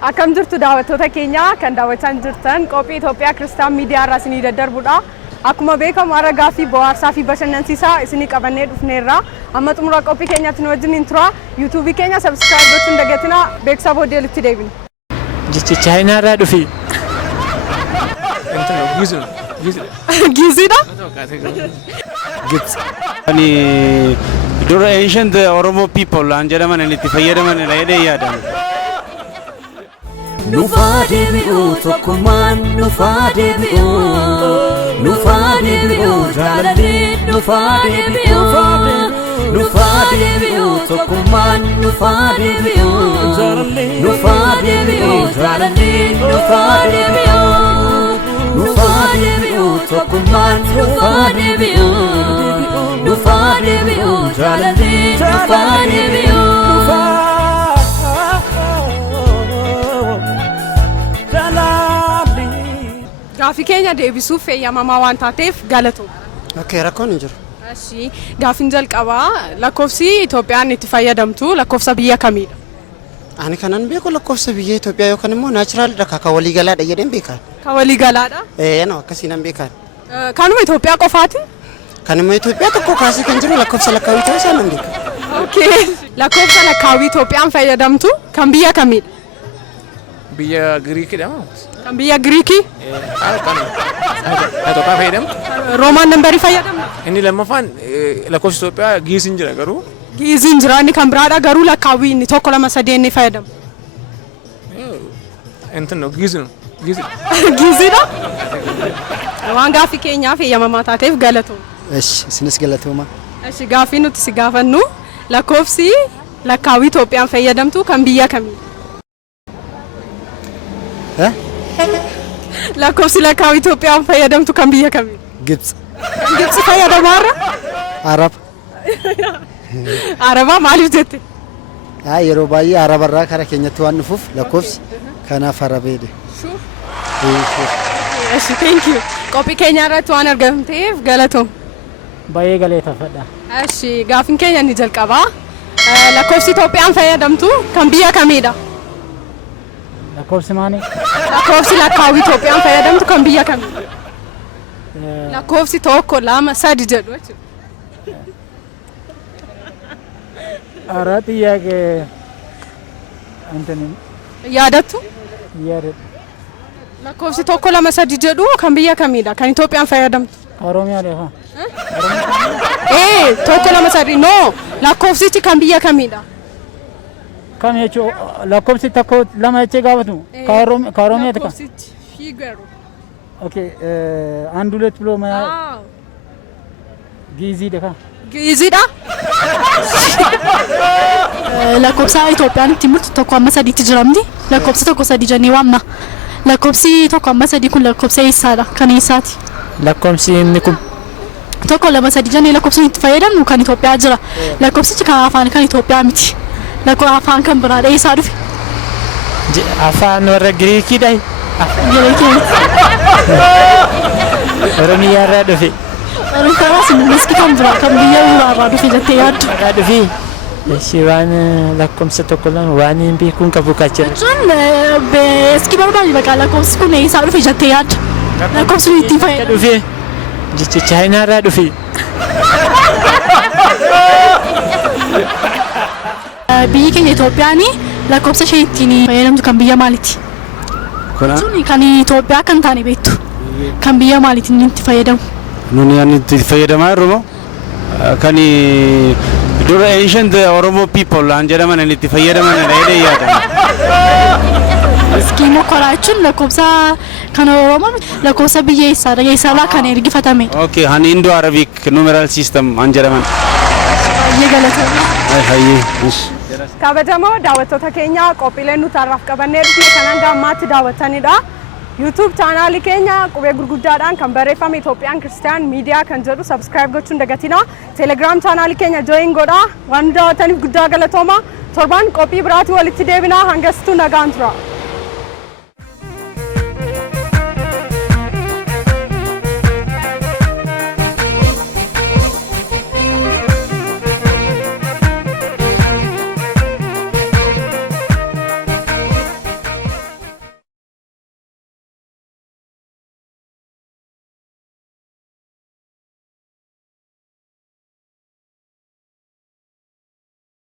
Akkam jirtu daawwattoota keenya kan daawwachaa jirtan qophii Itoophiyaa Kristaan miidiyaa irraa isinii daddarbudha. Akkuma beekamu har'a gaaffii bohaarsaa fi bashannansiisaa isinii qabannee dhufneerra. Amma xumura qophii keenyaatti nu wajjin tura. YouTube keenya subscribe gochuun dagatinaa beeksisa booddee walitti deebina. Jecha Chaayinaa irraa dhufi. Giziidha? Ani dura ancient Oromo people an jedhaman itti fayyadaman jedhee yaadama. Nufadebi'u tokkummaan nufadebi'u jaalalli nufadebi'u tokkummaan nufadebi'u jaalalli nufadebi'u tokkummaan nufadebi'u jaalalli nufadebi'u. Gaaffii keenya deebisuuf fayyamamaa waan taateef galatoomna. Okay, rakkoon hin jiru. Eshi, gaaffiin jalqabaa lakkoofsi Itoophiyaan itti fayyadamtu lakkoofsa biyya kamiidha? Ani kanan beeku lakkoofsa biyya Itoophiyaa yookaan immoo naachiraaldha ka waliigalaadha jedheen beekan. Ka waliigalaadha? Noo akkasiin beekan. Kanuma Itoophiyaa qofaati? Kanuma Itoophiyaa tokko kaasee kan jiru lakkoofsa lakkaawwii ta'uu isaa nan beeka. Okay. Lakkoofsa lakkaawwii Itoophiyaan fayyadamtu kan biyya kamiidha? Biyya Giriikidha. Kan biyya Giriikii? Itoophiyaa fayyadamtu. Roomaan nambarii fayyadamna? Inni lammaffaan lakkoofsa Itoophiyaa giisiin jira garuu. Giisiin jira inni kan biraadha garuu lakkaawwii inni tokko lama sadii inni fayyadamu. Entin giisiin. Giisiidha? Waan gaaffii keenyaaf fayyamamaa taateef galatooma. Esh, isinis galatooma. Eshi gaaffii nuti si gaafannu lakkoofsi lakkaawwii Itoophiyaan fayyadamtu kan biyya kamiidha? Lakkoofsi lakkaawwii Itoophiyaan fayyadamtu kan biyya kamiidha? Gibsi. Gibsi fayyadamaarra? Arab. Arabaa maaliif jette? Yeroo baay'ee Arabarraa kara keenyatti waan dhufuuf lakkoofsi kanaaf Arabeedha. Eshi, thank you. Qophii keenya irratti waan argamteef galatoom. Baay'ee galeeffadha. Eshi, gaaffiin keenya ni jalqabaa. Lakkoofsi Itoophiyaan fayyadamtu kan biyya kamiidha? Lakkoofsi maali? Lakkoofsi lakkaawwii Itoophiyaan fayyadamtu kan biyya kamiidha? Lakkoofsi tokko lama sadi jedhu jechuudha. Ara xiyyaaqee Antoni Yaadattu? yaada Lakkoofsi tokko lama sadi jedhu kan biyya kamiidha? Kan Itoophiyaan fayyadamtu? Oromiyaa leefa. Tokko lama sadi no lakkoofsichi kan biyya kamiidha? Kam jechuun lakkoofsi tokko lama jechee gaafatu ka Oromiyaa takka. Lakkoofsichi fiigaru. Okay, አንድ ሁለት ብሎ giiziidha ka. Giiziidha? Lakkoofsa Itoophiyaan itti mul'atu tokko amma sadiitti jiramti. Lakkoofsi tokko sadii jennee waamna. Lakkoofsi tokko amma sadii kun lakkoofsa eessaadha? Kan eessaati? Lakkoofsi inni kun tokko lama sadii jennee lakkoofsi itti fayyadamnu kan Itoophiyaa jira. Lakkoofsichi kan afaan kan Itoophiyaa miti. Lakkoofsa afaan kan biraadha eessaa dhufe? afaan warra Giriikiidha. Giriikii. Oromiyaa irraa dhufe. Karaas miski kan biraa kan biyya biraarraa dhufe jettee yaaddu. Irraa dhufe. Eshi waan lakkoofsa tokko lama waan hin beekuun qabu kaachira. Jechuun beeski barbaade bakka lakkoofsi kun eessaa dhufe jettee yaaddu. Lakkoofsi nuyi ittiin fayyadamu. Dhufe. Jecha Chaayinaa irraa dhufe. Biyyi keenya Itoophiyaan lakkoofsa ishee ittiin fayyadamtu kan biyya maaliiti? Jechuun kan Itoophiyaa kan taane beektu. Kan biyya maaliiti inni itti fayyadamu? Nuni an itti fayyadamaa jirru kan dura ancient Oromo people an jedhaman itti fayyadaman jedhee yaadama. Iskii mokoraa jechuun lakkoofsa kan Oromoo lakkoofsa biyya eessaadha? Eessaarraa kan ergifatame? Okay, han Indo-Arabic numeral system an jedhaman. Baay'ee galatoomna. Hayyee. Kabajamoo daawwattoota keenya qophiileen nuti har'aaf qabannee dhufne kan hanga ammaatti daawwattanidha. YouTube chaanaalii keenya qubee gurguddaadhaan kan barreeffame Itoophiyaan Kristaan miidiyaa kan jedhu subscribe gochuun dagatina. Telegram chaanaalii keenya join godhaa. Waan daawwattaniif guddaa galatooma. Torban qophii biraatii walitti deebinaa hangastuu nagaan tura.